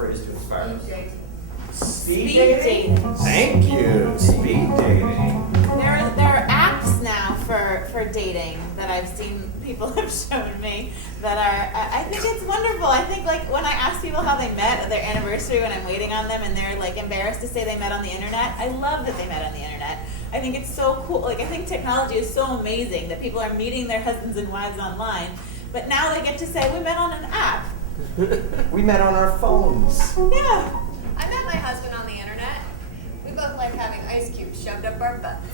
phrase to inspire us. Speed dating. Thank you. Speed dating. There are apps now for dating that I've seen people have shown me that are, I think it's wonderful. I think like when I ask people how they met at their anniversary when I'm waiting on them and they're like embarrassed to say they met on the internet, I love that they met on the internet. I think it's so cool. Like I think technology is so amazing that people are meeting their husbands and wives online, but now they get to say we met on an app. We met on our phones. Yeah. I met my husband on the internet. We both like having ice cubes shoved up our butts.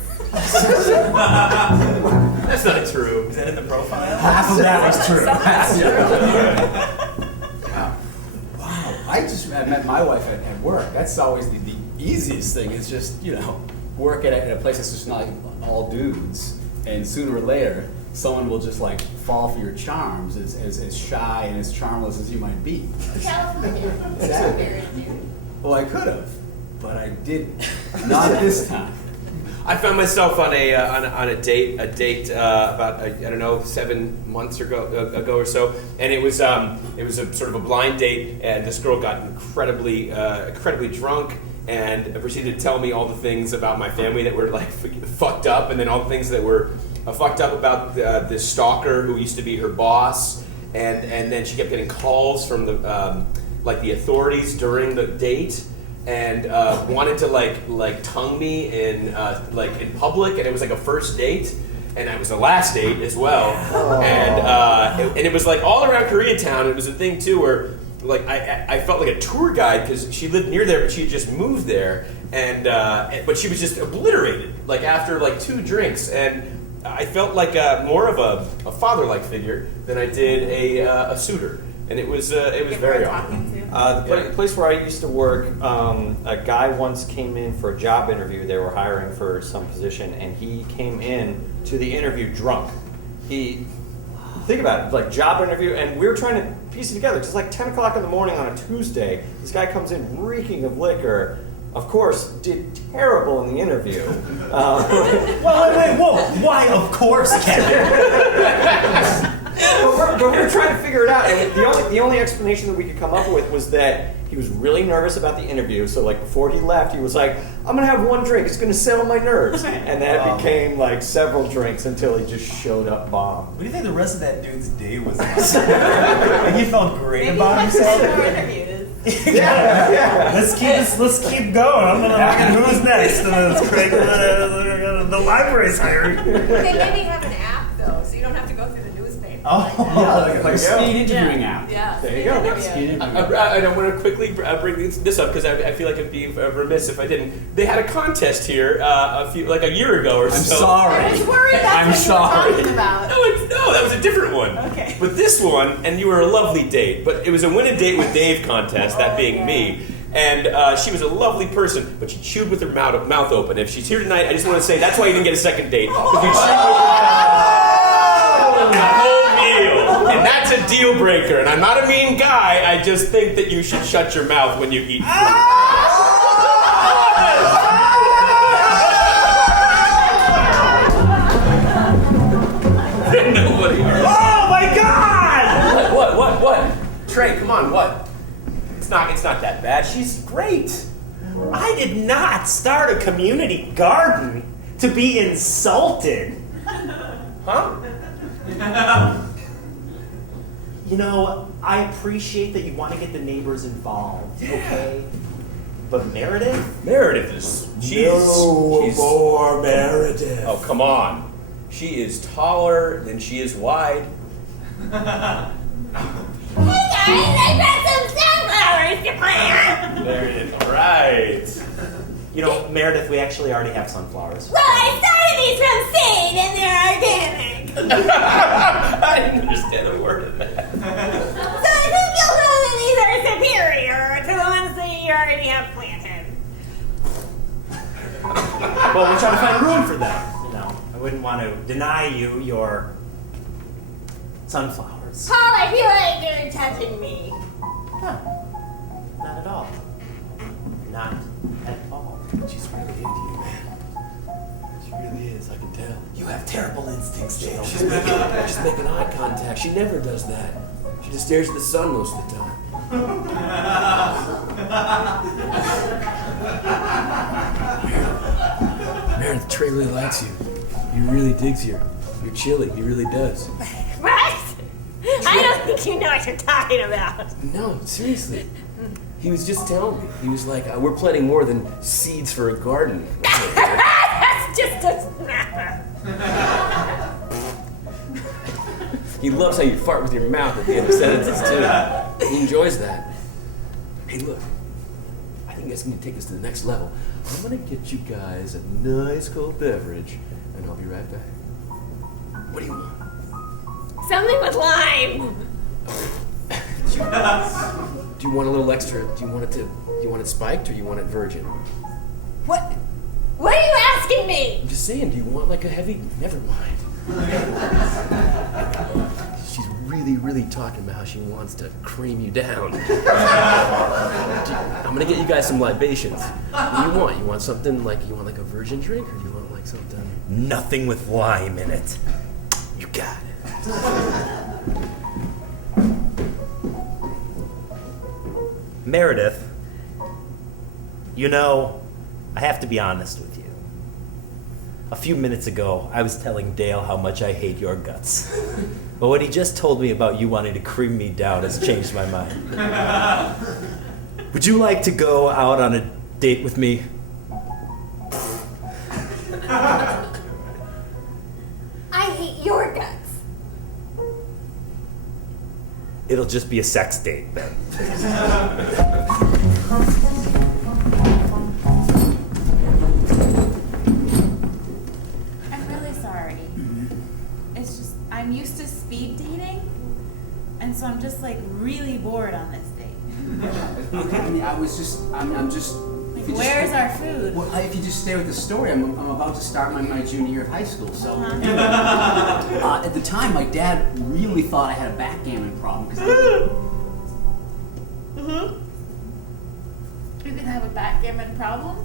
That's not true. Is that in the profile? Half of that was true. That's Wow. I met my wife at work. That's always the easiest thing. It's just, work at a place that's just not like all dudes. And sooner or later, someone will just like fall for your charms as shy and as charmless as you might be. California. Exactly. Well, I could have, but I didn't. Not at this time. I found myself on a date about 7 months ago or so, and it was a sort of a blind date, and this girl got incredibly drunk and proceeded to tell me all the things about my family that were like fucked up, and then all the things that were fucked up about this stalker who used to be her boss, and then she kept getting calls from the authorities during the date. And wanted to like tongue me in public, and it was like a first date, and it was the last date as well. And it was like all around Koreatown. It was a thing too where like I felt like a tour guide because she lived near there, but she had just moved there, and but she was just obliterated like after like 2 drinks, and I felt like more of a father-like figure than I did a suitor. And it was very awkward. The place where I used to work, a guy once came in for a job interview. They were hiring for some position, and he came in to the interview drunk. Think about it, like job interview, and we were trying to piece it together. Just like 10 o'clock in the morning on a Tuesday, this guy comes in reeking of liquor. Of course, did terrible in the interview. Whoa, why of course, Kevin? But we were trying to figure it out, and the only explanation that we could come up with was that he was really nervous about the interview. So like before he left, he was like, "I'm gonna have 1 drink. It's gonna settle my nerves." And that became like several drinks until he just showed up bomb. What do you think the rest of that dude's day was like? Like he felt great about himself. Yeah. Let's keep going. I'm gonna look at who's next. And it's Craig. The library's hiring. They maybe have an app though, so you don't have to go through the newspaper. Like a speed interviewing app. Yeah. There you go. Speed interviewing. I don't want to quickly bring this up because I feel like it'd be remiss if I didn't. They had a contest here a year ago or so. I'm sorry. I was worried that's what you were talking about. No, that was a different one. Okay. But this one, and you were a lovely date, but it was a win a date with Dave contest, that being me. And she was a lovely person, but she chewed with her mouth open. If she's here tonight, I just want to say that's why you didn't get a second date. Because you chewed with the whole meal. And that's a deal breaker. And I'm not a mean guy, I just think that you should shut your mouth when you eat food. Nobody. Oh my God! What? Trey, come on, what? It's not that bad. She's great. I did not start a community garden to be insulted. Huh? I appreciate that you want to get the neighbors involved, okay? But Meredith? Meredith is... She's more Meredith. Oh, come on. She is taller than she is wide. Hey guys, I got some sunflowers to plant. Meredith, right. Meredith, we actually already have sunflowers. Well, I started these from seed and they're organic. I didn't understand a word of that. So I think you'll know that these are superior to the ones that you already have planted. Well, we're trying to find room for them. I wouldn't want to deny you your sunflowers. Paul, I feel like you're touching me. Huh. Not at all. Not at all. She's really into you, man. She really is, I can tell. You have terrible instincts, Dale. She's making eye contact. She never does that. She just stares at the sun most of the time. Meredith, Trey really likes you. He really digs you. You're chilly. He really does. What? I don't think you know what you're talking about. No, seriously. He was just telling me. He was like, we're planting more than seeds for a garden. That's just a... He loves how you fart with your mouth at the end of sentences, too. He enjoys that. Hey, look. I think that's going to take us to the next level. I'm going to get you guys a nice cold beverage, and I'll be right back. What do you want? Something with lime. Do you want a little extra? Do you want it spiked or you want it virgin? What? What are you asking me? I'm just saying, do you want like a heavy? Never mind. She's really talking about how she wants to cream you down. I'm gonna get you guys some libations. What do you want? You want something like a virgin drink, or do you want like something? Nothing with lime in it. You got it. Meredith, you know, I have to be honest with you. A few minutes ago, I was telling Dale how much I hate your guts. But what he just told me about you wanting to cream me down has changed my mind. Would you like to go out on a date with me? I hate your guts. It'll just be a sex date then. I'm really sorry. It's just, I'm used to speed dating, and so I'm just like really bored on this date. Okay, I mean, I'm just. Like, if you where's just, our food? Well, if you just stay with the story, I'm about to start my junior year of high school. So at the time, my dad really thought I had a backgammon problem because. You can have a backgammon problem?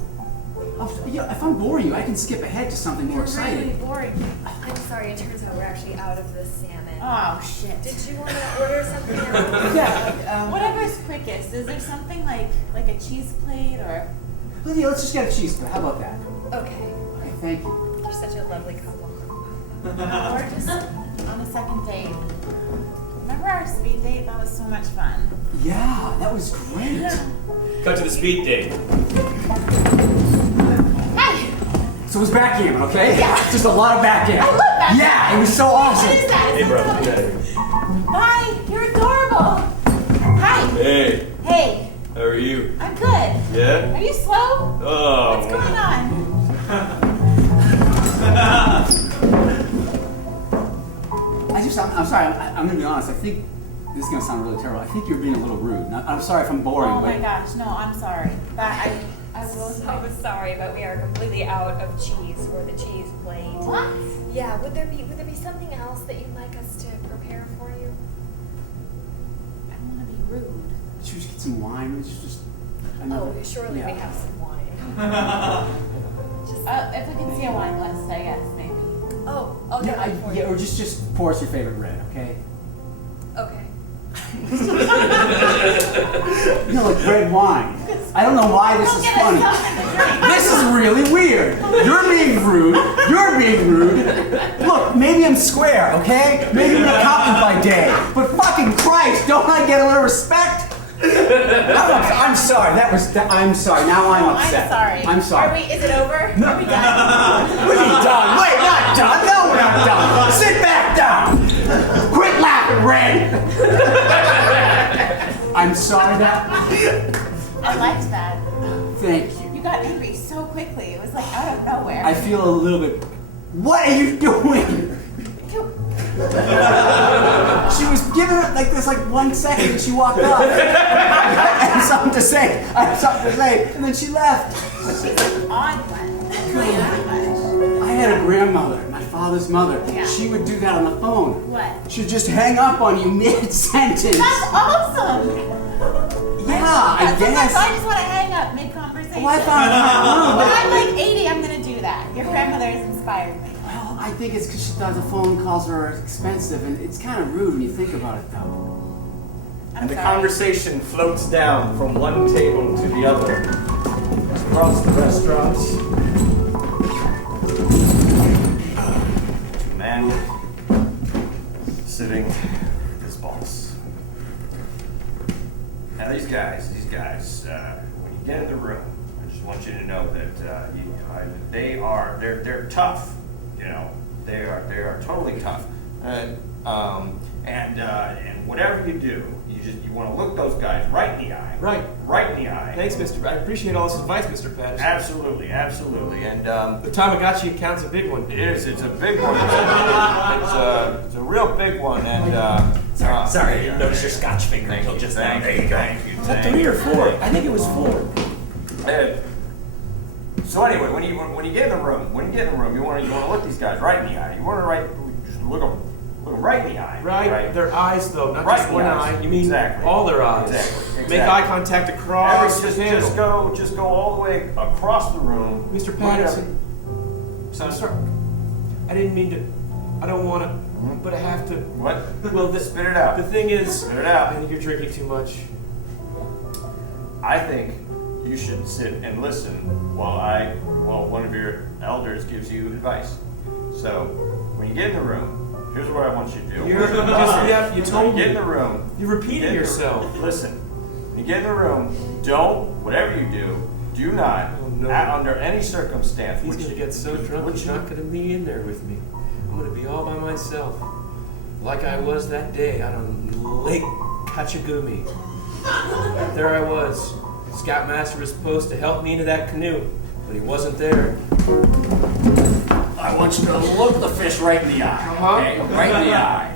Yeah, if I'm boring you, I can skip ahead to something more You're exciting. really boring. I'm sorry, it turns out we're actually out of the salmon. Oh, shit. Did you want to order something else? Yeah. Whatever's quickest. Is there something like a cheese plate or? Lydia, let's just get a cheese plate. How about that? Okay. Okay, thank you. You're such a lovely couple. Or just on a second date. Remember our speed date? That was so much fun. Yeah, that was great. Cut to the speed date. Hey! So it was backgammon, okay? Yeah. Just a lot of backgammon. I love backgammon. Yeah, it was so awesome. What is that? Hey, bro. Hi, you're adorable. Hi. Hey, Hey, how are you? I'm good. Yeah? Are you slow? Oh. What's going on? I'm sorry, I'm gonna be honest. I think this is gonna sound really terrible. I think you're being a little rude. I'm sorry if I'm boring, Oh but my gosh, no, I'm sorry. That I will. So sorry, but we are completely out of cheese for the cheese plate. What? Yeah, would there be something else that you'd like us to prepare for you? I don't want to be rude. should we just get some wine? It's just. Oh, surely yeah. we have some wine. If we can see a wine list, I guess maybe. Oh, I'll get one for you. Or just pour us your favorite red, okay? Okay. Like red wine. I don't know why this is funny. This is really weird. You're being rude. You're being rude. Look, maybe I'm square, okay? Maybe I'm an accountant by day. But fucking Christ, don't I get a little respect? I'm sorry. I'm sorry. Now I'm upset. I'm sorry. I'm sorry. Is it over? Are we done? We're done. Wait, not done. No, we're not done. Sit back down. Quit laughing, Red. I'm sorry that. I liked that. Thank you. You got angry so quickly. It was like out of nowhere. I feel a little bit. What are you doing? She was giving it like this, 1 second, and she walked off. I had something to say. And then she left. She's an odd one. I had a grandmother, my father's mother. Yeah. She would do that on the phone. What? She'd just hang up on you mid-sentence. That's awesome. Yeah, I Sometimes guess. I just want to hang up mid-conversation. Well, I found out. When I'm like 80, I'm going to do that. Your grandmother has inspired me. Well, I think it's because she thought the phone calls were expensive, and it's kind of rude when you think about it, though. And the sorry. conversation floats down from one table to the other across the restaurant. Two men sitting with his boss. Now these guys, when you get in the room, I just want you to know that they're tough. You know, they are totally tough. And whatever you do, you want to look those guys right in the eye. Right. Right in the eye. Thanks, Mr. I appreciate all this advice, Mr. Patterson. Absolutely. And The Tamagotchi account's a big one. it is. It's a big one. It's a real big one. And Sorry, I didn't notice your Scotch finger until just now. There you go. Thank you. Was that 3 or 4? I think it was 4. So anyway, when you get in the room, you want to look these guys right in the eye. You want to just look them right in the eye. Right? Their eyes, though, not Right just in one the eyes. eye. You mean Exactly. all their eyes. Exactly. Make eye contact across the panel. Just go all the way across the room. Mr. Patterson, So I'm sorry. I didn't mean to. I don't want to, but I have to. What? Well, Spit it out. The thing is, Spit it out. I think you're drinking too much. I think you should sit and listen while one of your elders gives you advice. So when you get in the room, here's what I want you to do. You told Get in me. the room. You're repeating yourself. Listen. When you get in the room, whatever you do not, under any circumstance. He's gonna get so drunk he's not gonna be in there with me. I'm gonna be all by myself, like I was that day out on Lake Kachagumi. There I was. Scoutmaster was supposed to help me into that canoe, but he wasn't there. I want you to look the fish right in the eye, okay? Right in the eye.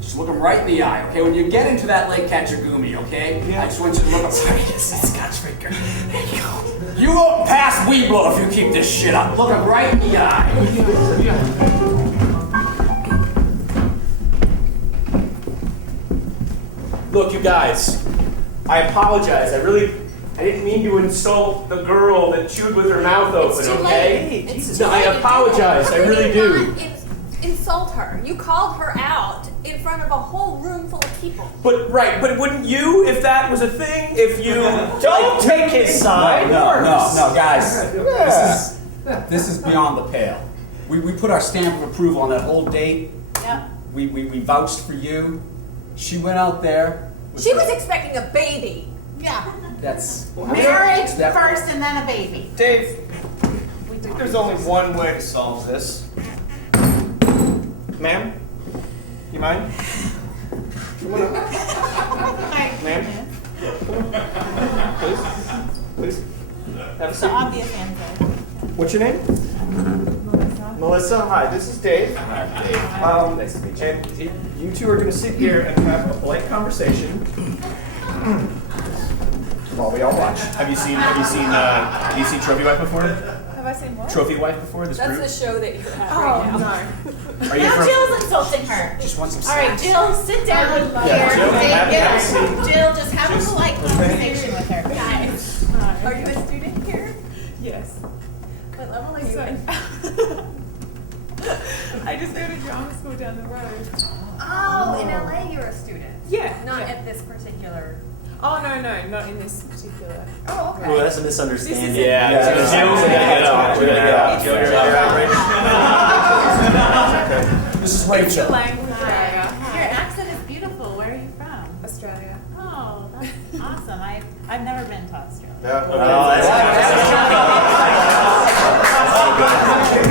Just look him right in the eye, okay? When you get into that Lake Kachagumi, okay? Yeah. I just want you to look him. Sorry, this is Scotch finger. There you go. You won't pass Weebo if you keep this shit up. Look him right in the eye. Look, you guys, I apologize. I didn't mean to insult the girl that chewed with her mouth open, It's too okay? late. It's No, too I late. apologize. I really do. Not insult her. You called her out in front of a whole room full of people. But wouldn't you, if that was a thing, if you Don't take his side. No, guys. This is beyond the pale. We put our stamp of approval on that whole date. Yep. We vouched for you. She went out there. She was expecting a baby. Yeah. That's Marriage That- first and then a baby. Dave, I think there's only one way to solve this. Ma'am, you mind? Come on up. Ma'am, please. Have a The seat. obvious answer. What's your name? Melissa. Hi, this is Dave. Nice to meet you. And you two are going to sit here and have a polite conversation while we all watch. Have you seen Trophy Wife before? Have I seen what? Trophy Wife before this That's group? the show that you're at Oh, right now. no. Are you Now from? Jill's insulting her. just want some All right, Jill, sit down here. Jill, have a seat. Jill, just have a polite conversation with her. Guys. Are you a student here? Yes. What level are you in? I just go to drama school down the road. Oh, in LA you're a student. Yeah. Not yeah. at this particular. Oh no, not in this particular. Oh, okay. Ooh, that's a misunderstanding. Yeah. Yeah. We gotta get out. Jill, you're outraged. This is The Rachael. language barrier. Your accent is beautiful. Where are you from? Australia. Oh, that's awesome. I've never been to Australia.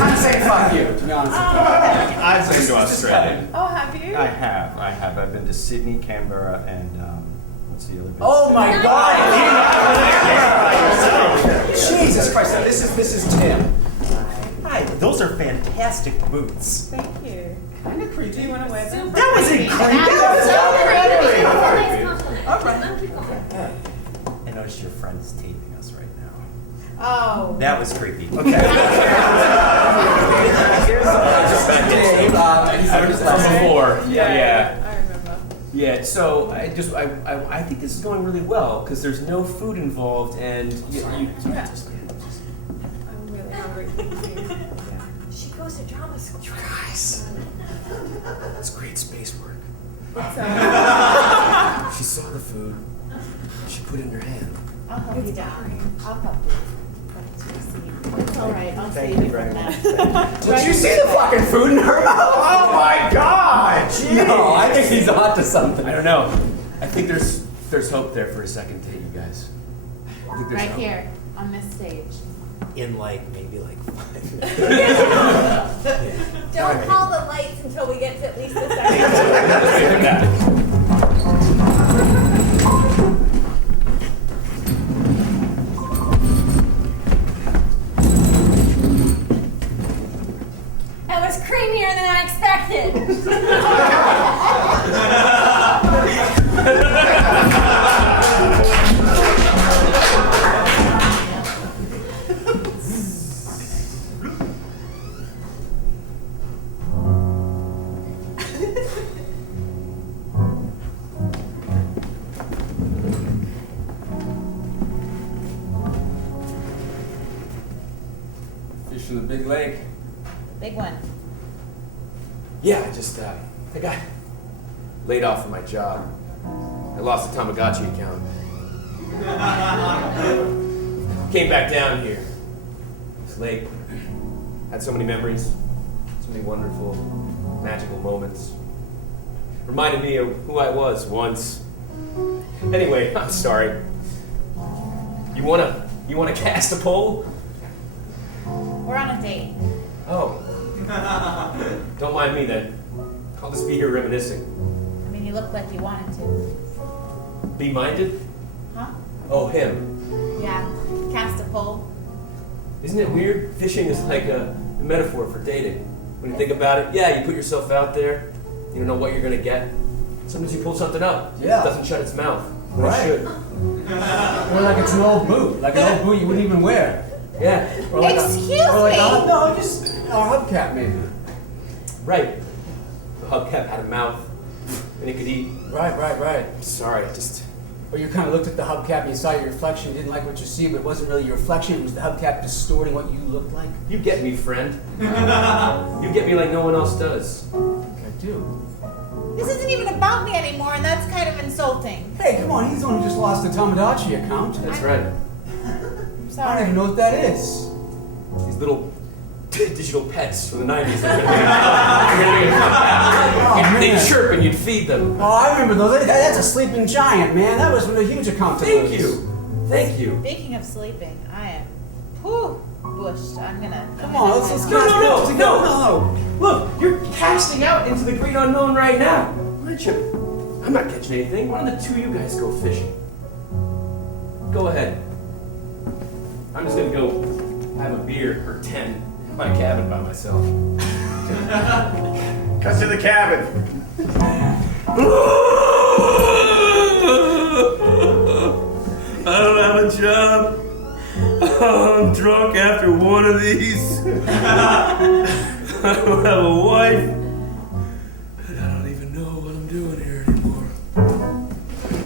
I'm saying fuck you, to be honest. I've been to Australia. Oh, have you? I have. I've been to Sydney, Canberra, and what's the other bit? Oh my God! Jesus Christ! This is Tim. Hi, those are fantastic boots. Thank you. Kind of creepy. Do you want to wear them? That was incredible. I noticed your friend is taping us right now. Oh. That was creepy. Dave, he's From before. Yeah. I remember. Yeah, so I think this is going really well because there's no food involved and you I'm really hungry. Thank you. Yeah. She goes to drama school. You guys, it's great space work. So, She saw the food. She put it in her hand. I'll help you down. I'll help you. It's all right. I'll Thank save you very from much. that. Did you see the fucking food in her mouth? Oh my God! No, I think he's onto something. I don't know. I think there's hope there for a second date, you guys. I think there's Right hope. here on this stage. In maybe 5 minutes. Don't call the lights until we get to at least the second. That was creamier than I expected. Fish in the big lake. Big one. Yeah, I got laid off from my job. I lost the Tamagotchi account. Came back down here. This lake had so many memories, so many wonderful, magical moments. Reminded me of who I was once. Anyway, I'm sorry. You wanna cast a poll? We're on a date. Oh. Don't mind me then. I'll just be here reminiscing. I mean, you look like you wanted to. Be minded? Huh? Oh, him. Yeah. Cast a pole. Isn't it weird? Fishing is like a metaphor for dating. When you think about it, yeah, you put yourself out there. You don't know what you're gonna get. Sometimes you pull something up. Yeah. It doesn't shut its mouth. When Right. it should. Or like it's an old boot. Like an old boot you wouldn't even wear. Yeah. Or like Excuse or like me? no, just a hubcap maybe. Right. The hubcap had a mouth, and it could eat. Right. I'm sorry, Or you kind of looked at the hubcap and you saw your reflection, you didn't like what you see, but it wasn't really your reflection, it was the hubcap distorting what you looked like. You get me, friend. You get me like no one else does. I do. This isn't even about me anymore, and that's kind of insulting. Hey, come on, he's the one who just lost the Tamagotchi account. That's right. I'm I don't sorry. even know what that is. These little digital pets from the 90s. They're gonna be- They'd chirp and you'd feed them. Oh, I remember those. That's a sleeping giant, man. That was a huge account to Thank lose. you. Thank you. Speaking of sleeping, I am bushed. I'm gonna. Come on, let's No, no, no, no. Look, you're casting out into the great unknown right now. Why don't you? I'm not catching anything. Why don't the two of you guys go fishing? Go ahead. I'm just gonna go have a beer or 10 in my cabin by myself. Cut to the cabin. I don't have a job. I'm drunk after one of these. I don't have a wife. And I don't even know what I'm doing here anymore.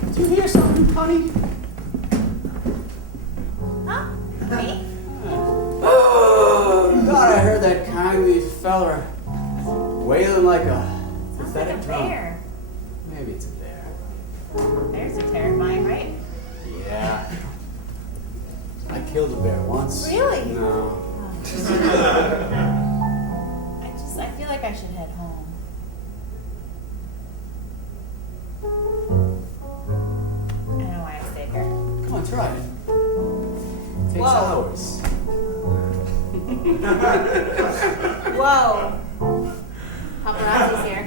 Did you hear something, honey? Huh? Me? Thought I heard that kindly feller wailing like a Sounds like a pathetic drum. bear. Maybe it's a bear. Bears are terrifying, right? Yeah. I killed a bear once. Really? No. I feel like I should head home. I don't know why I stayed here. Come on, try it. Takes Whoa. hours. Whoa. Paparazzi's here.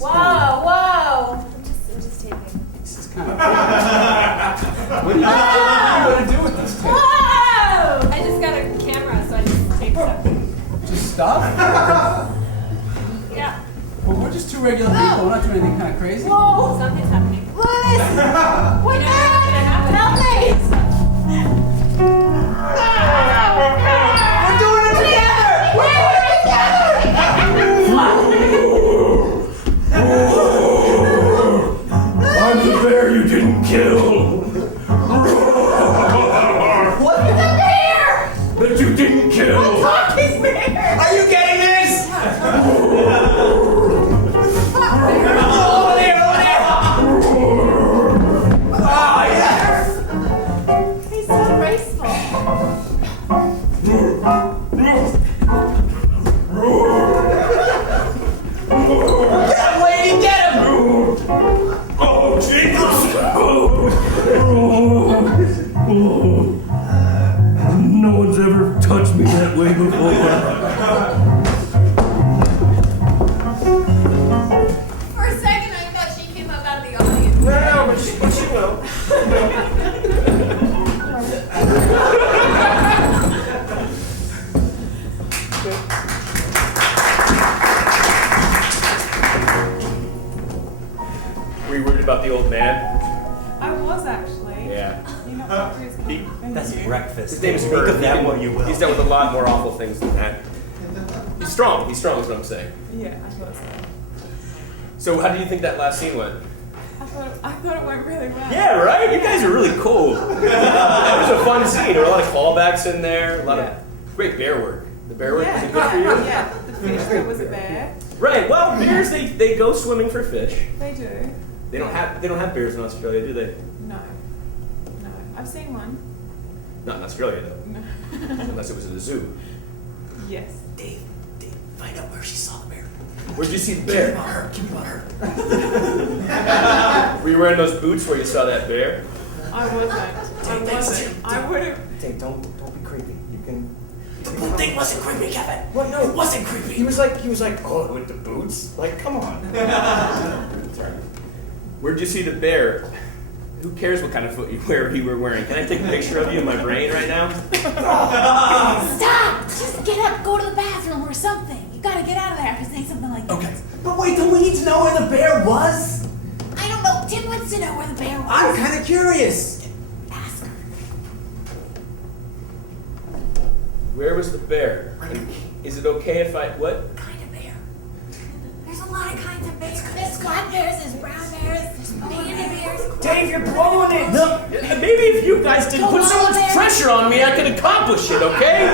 Whoa. I'm just taping. This is kind of. What are you gonna do with this tape? Whoa! I just got a camera, so I just taped something. Just stop? Yeah. Well, we're just two regular people. We're not doing anything kind of crazy. Whoa. Something's happening. Look at this. What You know what's gonna happen? Help me. We're doing it together! I'm the bear you didn't kill. What? That you didn't kill. Talking bear. Are you getting this? Over there. one's ever touched me that way before. For a second, I thought she came up out of the audience. No, but she will. Were you worried about the old man? I was actually. Yeah. You know what? Thank That's you. breakfast. His name is Think Bert. of that what you will. He's dealt with a lot more awful things than that. He's strong. He's strong is what I'm saying. Yeah, I thought so. So how do you think that last scene went? I thought it went really well. Yeah, right? You guys are really cool. It was a fun scene. There were a lot of callbacks in there, a lot of great bear work. The bear work was it good for you? Yeah. The fish that was a bear. Right. Well, bears they go swimming for fish. They do. They don't have bears in Australia, do they? No. No. I've seen one. Not in Australia though. No. Unless it was in a zoo. Yes. Dave, find out where she saw the bear. Where'd you see the Keep bear? it on her. Keep it on her. Were you wearing those boots where you saw that bear? I wasn't. I would have. Dave, don't be creepy. You can. The boot thing wasn't creepy, Kevin. What? No, It wasn't creepy. He was like, oh, with the boots. Like, come on. Sorry. Where'd you see the bear? Who cares what kind of footwear you were wearing? Can I take a picture of you in my brain right now? Stop! Just get up, go to the bathroom or something. You gotta get out of there if you say something like that. Okay. But wait, don't we need to know where the bear was? I don't know. Tim wants to know where the bear was. I'm kind of curious. Ask her. Where was the bear? And is it okay if I what? Kind of bear. There's a lot of kinds of bears. There's black bears, there's brown bears, there's panda bears. Dave, you're blowing it. No, maybe if you guys didn't put so much pressure on me, I could accomplish it, okay?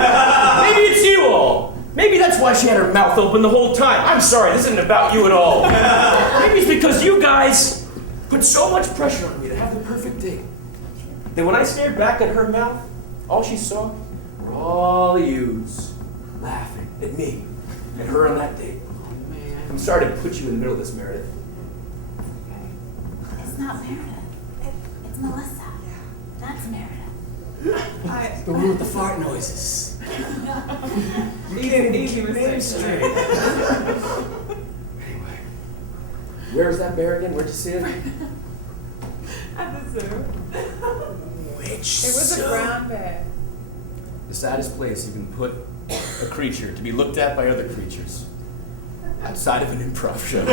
Maybe it's you all. Maybe that's why she had her mouth open the whole time. I'm sorry, this isn't about you at all. Maybe it's because you guys put so much pressure on me to have the perfect date. Then when I stared back at her mouth, all she saw were all the yous laughing at me and her on that date. I'm sorry to put you in the middle of this, Meredith. It's not Meredith. It's Melissa. That's Meredith. The one with the fart noises. Easy mistake. Anyway, where's that bear again? Where'd you see it? At the zoo. Which It was a brown bear. The saddest place you can put a creature to be looked at by other creatures outside of an improv show.